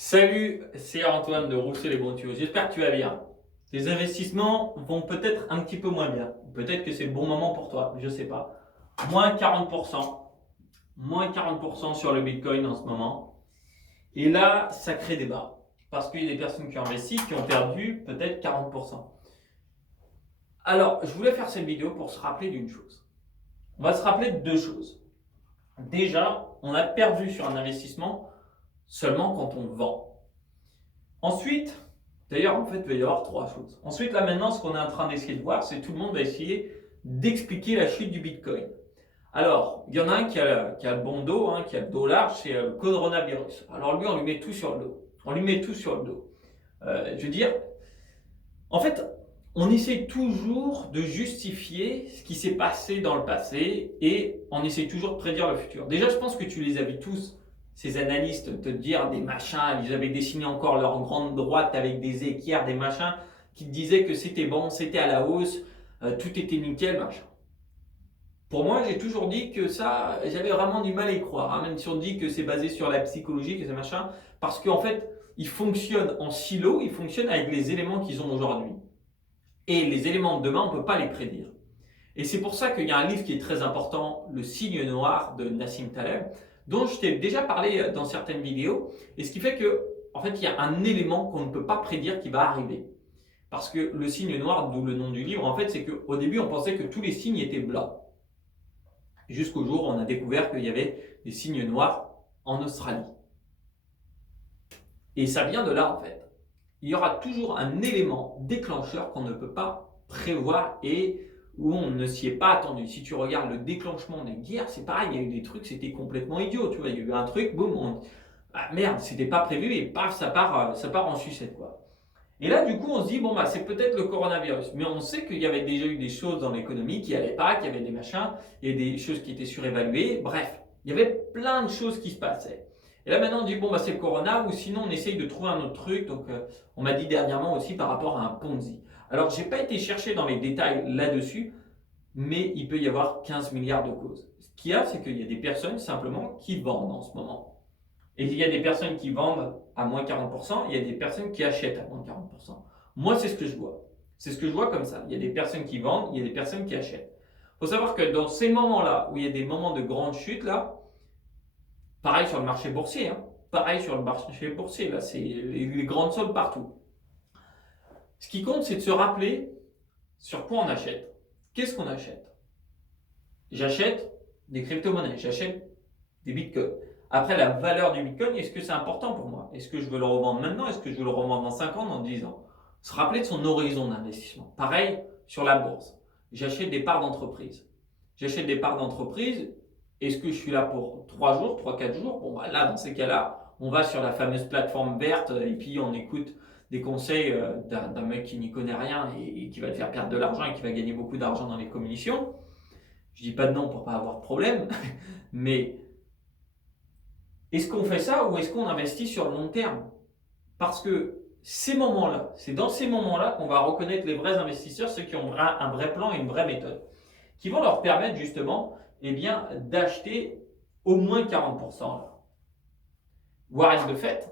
Salut, c'est Antoine de Rousseau les bons tuyaux. J'espère que tu vas bien. Tes investissements vont peut-être un petit peu moins bien. Peut-être que c'est le bon moment pour toi, je ne sais pas. Moins 40%, moins 40% sur le Bitcoin en ce moment. Et là, ça crée débat. Parce qu'il y a des personnes qui ont investi qui ont perdu peut-être 40%. Alors, je voulais faire cette vidéo pour se rappeler d'une chose. On va se rappeler de deux choses. Déjà, on a perdu sur un investissement seulement quand on vend. Ensuite, d'ailleurs, en fait, il va y avoir trois choses. Ensuite, là maintenant, ce qu'on est en train d'essayer de voir, c'est que tout le monde va essayer d'expliquer la chute du Bitcoin. Alors, il y en a un qui a le bon dos, qui a le dos large, c'est le coronavirus. Alors lui, on lui met tout sur le dos. On lui met tout sur le dos. Je veux dire, en fait, on essaie toujours de justifier ce qui s'est passé dans le passé et on essaie toujours de prédire le futur. Déjà, je pense que tu les as vus tous, ces analystes, te dire des machins, ils avaient dessiné encore leur grande droite avec des équerres, des machins, qui te disaient que c'était bon, c'était à la hausse, tout était nickel, machin. Pour moi, j'ai toujours dit que ça, j'avais vraiment du mal à y croire, même si on dit que c'est basé sur la psychologie, que c'est machin, parce qu'en fait, ils fonctionnent en silo, ils fonctionnent avec les éléments qu'ils ont aujourd'hui. Et les éléments de demain, on ne peut pas les prédire. Et c'est pour ça qu'il y a un livre qui est très important, Le signe noir de Nassim Taleb, dont je t'ai déjà parlé dans certaines vidéos. Et ce qui fait que, en fait, il y a un élément qu'on ne peut pas prédire qui va arriver. Parce que le signe noir, d'où le nom du livre, en fait, c'est qu'au début, on pensait que tous les signes étaient blancs. Jusqu'au jour où on a découvert qu'il y avait des signes noirs en Australie. Et ça vient de là, en fait. Il y aura toujours un élément déclencheur qu'on ne peut pas prévoir et où on ne s'y est pas attendu. Si tu regardes le déclenchement des guerres, c'est pareil, il y a eu des trucs, c'était complètement idiot, tu vois, il y a eu un truc, boum, ah merde, c'était pas prévu et paf, ça part en sucette, quoi. Et là, du coup, on se dit, bon, bah, c'est peut-être le coronavirus. Mais on sait qu'il y avait déjà eu des choses dans l'économie qui n'allaient pas, qu'il y avait des machins, et des choses qui étaient surévaluées. Bref, il y avait plein de choses qui se passaient. Et là, maintenant, on dit, bon, bah, c'est le corona, ou sinon, on essaye de trouver un autre truc. Donc, on m'a dit dernièrement aussi par rapport à un Ponzi. Alors, j'ai pas été chercher dans les détails là-dessus, mais il peut y avoir 15 milliards de causes. Ce qu'il y a, c'est qu'il y a des personnes simplement qui vendent en ce moment. Et il y a des personnes qui vendent à moins 40%, il y a des personnes qui achètent à moins 40%. Moi, c'est ce que je vois. C'est ce que je vois comme ça. Il y a des personnes qui vendent, il y a des personnes qui achètent. Il faut savoir que dans ces moments-là, où il y a des moments de grande chute, là, pareil sur le marché boursier, pareil sur le marché boursier, là, c'est les grandes sommes partout. Ce qui compte, c'est de se rappeler sur quoi on achète. Qu'est-ce qu'on achète? J'achète des crypto-monnaies, j'achète des bitcoins. Après, la valeur du bitcoin, est-ce que c'est important pour moi? Est-ce que je veux le revendre maintenant? Est-ce que je veux le revendre dans 5 ans, dans 10 ans? Se rappeler de son horizon d'investissement. Pareil sur la bourse. J'achète des parts d'entreprise. J'achète des parts d'entreprise. Est-ce que je suis là pour 3 jours, 3-4 jours? Bon, bah là, dans ces cas-là, on va sur la fameuse plateforme verte et puis on écoute des conseils d'un mec qui n'y connaît rien et qui va te faire perdre de l'argent et qui va gagner beaucoup d'argent dans les commissions. Je dis pas de non pour pas avoir de problème, mais est-ce qu'on fait ça ou est-ce qu'on investit sur le long terme? Parce que ces moments-là, c'est dans ces moments-là qu'on va reconnaître les vrais investisseurs, ceux qui ont un vrai plan et une vraie méthode, qui vont leur permettre justement d'acheter au moins 40%. Là. Warren Buffett,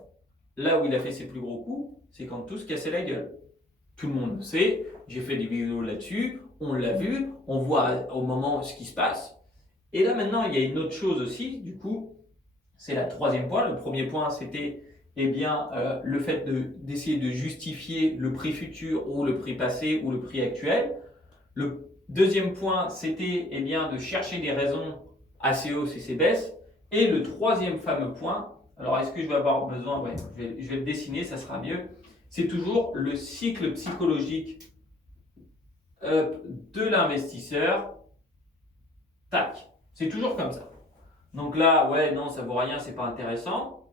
là où il a fait ses plus gros coups, c'est quand tout se cassait la gueule. Tout le monde le sait, j'ai fait des vidéos là-dessus, on l'a vu, on voit au moment ce qui se passe. Et là maintenant, il y a une autre chose aussi, du coup, c'est le troisième point. Le premier point, c'était le fait d'essayer de justifier le prix futur ou le prix passé ou le prix actuel. Le deuxième point, c'était de chercher des raisons assez hausses et assez baisses. Et le troisième fameux point, alors est-ce que je vais avoir besoin? Ouais, je vais le dessiner, ça sera mieux. C'est toujours le cycle psychologique de l'investisseur. Tac, c'est toujours comme ça. Donc là, ouais, non, ça vaut rien, c'est pas intéressant.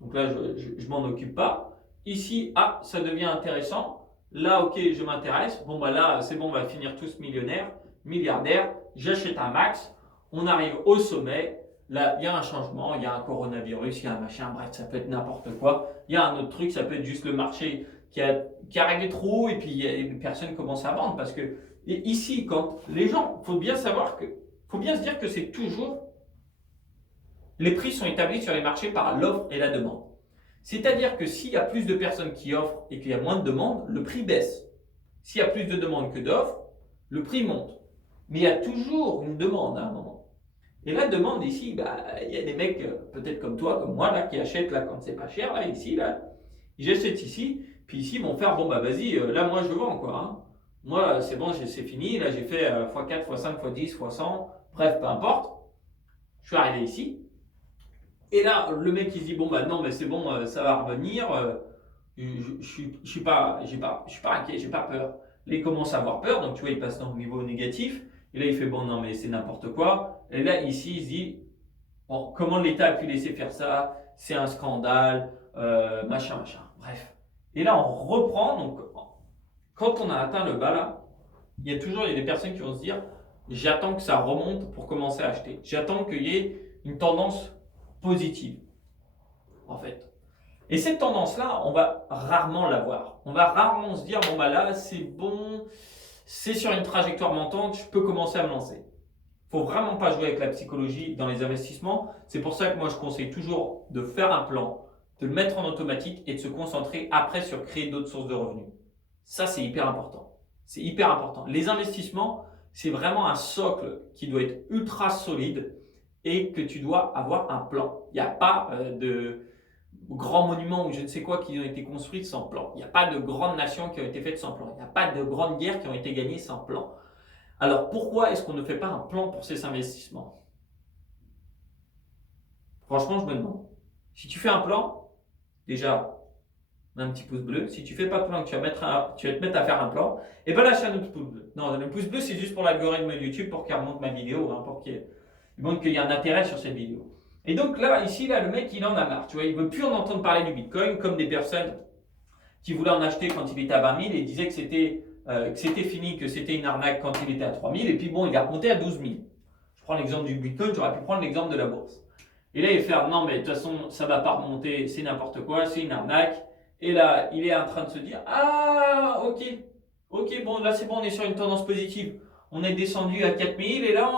Donc là, je m'en occupe pas. Ici, ah, ça devient intéressant. Là, ok, je m'intéresse. Bon, bah là, c'est bon, on va finir tous millionnaires, milliardaires. J'achète un max. On arrive au sommet. Là, il y a un changement, il y a un coronavirus, il y a un machin, bref, ça peut être n'importe quoi. Il y a un autre truc, ça peut être juste le marché qui a réglé trop haut et puis les personnes commencent à vendre. Parce que ici, quand les gens, faut bien se dire que c'est toujours les prix sont établis sur les marchés par l'offre et la demande. C'est-à-dire que s'il y a plus de personnes qui offrent et qu'il y a moins de demandes, le prix baisse. S'il y a plus de demandes que d'offres, le prix monte. Mais il y a toujours une demande à un moment. Et la demande ici, il y a des mecs peut-être comme toi, comme moi, là, qui achètent là, quand c'est pas cher, là, ici, là. Ils achètent ici, puis ici, ils vont faire, bon, vas-y, là, moi, je vends, quoi. Hein. Moi, c'est bon, c'est fini, là, j'ai fait x4, x5, x10, x100, bref, peu importe. Je suis arrivé ici. Et là, le mec, il se dit, bon, non, mais c'est bon, ça va revenir. Je suis pas inquiet, j'ai pas peur. Là, il commence à avoir peur, donc tu vois, il passe dans le niveau négatif. Et là, il fait, bon, non, mais c'est n'importe quoi. Et là, ici, il se dit, bon, comment l'État a pu laisser faire ça? C'est un scandale, machin. Bref. Et là, on reprend. Donc, quand on a atteint le bas là, il y a des personnes qui vont se dire, j'attends que ça remonte pour commencer à acheter. J'attends qu'il y ait une tendance positive, en fait. Et cette tendance-là, on va rarement la voir. On va rarement se dire, bon, là, c'est bon, c'est sur une trajectoire montante, je peux commencer à me lancer. Il ne faut vraiment pas jouer avec la psychologie dans les investissements. C'est pour ça que moi, je conseille toujours de faire un plan, de le mettre en automatique et de se concentrer après sur créer d'autres sources de revenus. Ça, c'est hyper important. C'est hyper important. Les investissements, c'est vraiment un socle qui doit être ultra solide et que tu dois avoir un plan. Il n'y a pas de grands monuments ou je ne sais quoi qui ont été construits sans plan. Il n'y a pas de grandes nations qui ont été faites sans plan. Il n'y a pas de grandes guerres qui ont été gagnées sans plan. Alors pourquoi est-ce qu'on ne fait pas un plan pour ces investissements? Franchement, je me demande. Si tu fais un plan, déjà, un petit pouce bleu. Si tu fais pas de plan, que tu vas te mettre à faire un plan, et ben lâche un autre pouce bleu. Non, le pouce bleu, c'est juste pour l'algorithme YouTube pour qu'il remonte ma vidéo, hein, pour qu'il montre qu'il y a un intérêt sur cette vidéo. Et donc là, ici, là, le mec, il en a marre. Tu vois, il veut plus en entendre parler du Bitcoin, comme des personnes qui voulaient en acheter quand il était à 20 000 et disaient que c'était fini, que c'était une arnaque quand il était à 3 000. Et puis bon, il est remonté à 12 000. Je prends l'exemple du Bitcoin, j'aurais pu prendre l'exemple de la bourse. Et là, il fait non, mais de toute façon, ça va pas remonter, c'est n'importe quoi, c'est une arnaque. Et là, il est en train de se dire, ah, ok, bon, là, c'est bon, on est sur une tendance positive. On est descendu à 4 000 et là,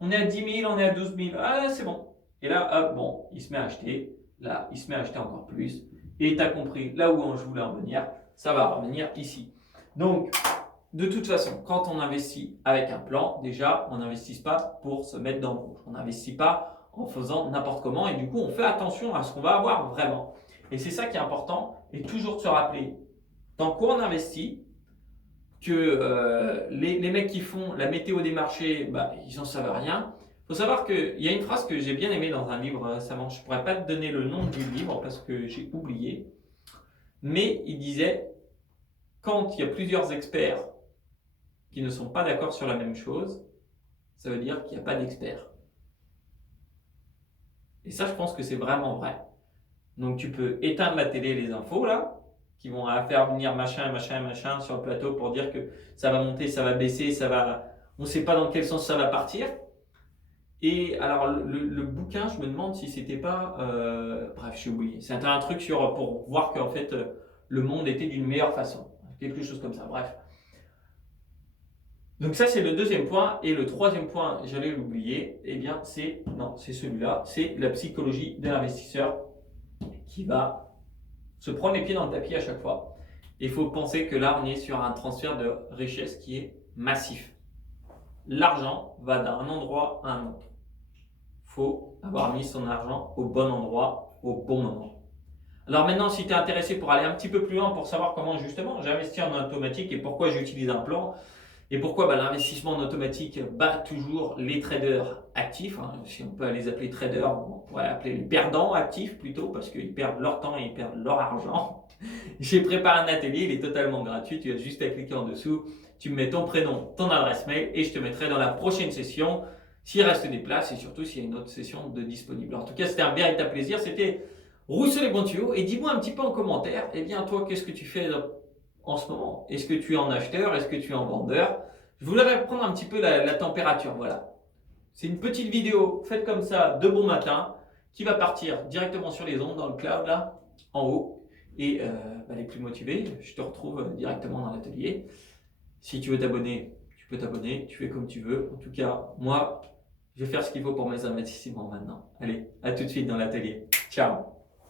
on est à 10 000, on est à 12 000. Ah, c'est bon. Et là, hop, bon, il se met à acheter. Là, il se met à acheter encore plus. Et tu as compris, là où je voulais en venir, ça va revenir ici. Donc, de toute façon, quand on investit avec un plan, déjà, on n'investit pas pour se mettre dans le rouge. On n'investit pas en faisant n'importe comment et du coup, on fait attention à ce qu'on va avoir vraiment. Et c'est ça qui est important, et toujours de se rappeler dans quoi on investit, que les mecs qui font la météo des marchés, ils n'en savent rien. Il faut savoir qu'il y a une phrase que j'ai bien aimée dans un livre récemment, je ne pourrais pas te donner le nom du livre parce que j'ai oublié, mais il disait, quand il y a plusieurs experts qui ne sont pas d'accord sur la même chose, ça veut dire qu'il n'y a pas d'experts. Et ça, je pense que c'est vraiment vrai. Donc tu peux éteindre la télé, les infos là, qui vont faire venir machin sur le plateau pour dire que ça va monter, ça va baisser, on ne sait pas dans quel sens ça va partir. Et alors le bouquin, je me demande si c'était pas, bref, j'ai oublié. C'était un truc pour voir qu'en fait le monde était d'une meilleure façon, quelque chose comme ça. Bref. Donc ça c'est le deuxième point, et le troisième point, j'allais l'oublier. Eh bien c'est celui-là, c'est la psychologie de l'investisseur qui va se prendre les pieds dans le tapis à chaque fois. Il faut penser que là, on est sur un transfert de richesse qui est massif. L'argent va d'un endroit à un autre. Il faut avoir mis son argent au bon endroit, au bon moment. Alors maintenant, si tu es intéressé pour aller un petit peu plus loin, pour savoir comment justement j'investis en automatique et pourquoi j'utilise un plan, et pourquoi l'investissement en automatique bat toujours les traders actifs, hein, si on peut les appeler traders, on pourrait appeler les perdants actifs plutôt, parce qu'ils perdent leur temps et ils perdent leur argent. J'ai préparé un atelier, il est totalement gratuit, tu as juste à cliquer en dessous, tu me mets ton prénom, ton adresse mail et je te mettrai dans la prochaine session s'il reste des places et surtout s'il y a une autre session de disponible. En tout cas, c'était un véritable plaisir, c'était Rousseau les bons tuyaux, et dis-moi un petit peu en commentaire, eh bien toi, qu'est-ce que tu fais en ce moment? Est-ce que tu es en acheteur? Est-ce que tu es en vendeur? Je voudrais prendre un petit peu la température, voilà. C'est une petite vidéo faite comme ça de bon matin qui va partir directement sur les ondes dans le cloud là, en haut. Et les plus motivés, je te retrouve directement dans l'atelier. Si tu veux t'abonner, tu peux t'abonner, tu fais comme tu veux. En tout cas, moi, je vais faire ce qu'il faut pour mes investissements maintenant. Allez, à tout de suite dans l'atelier. Ciao!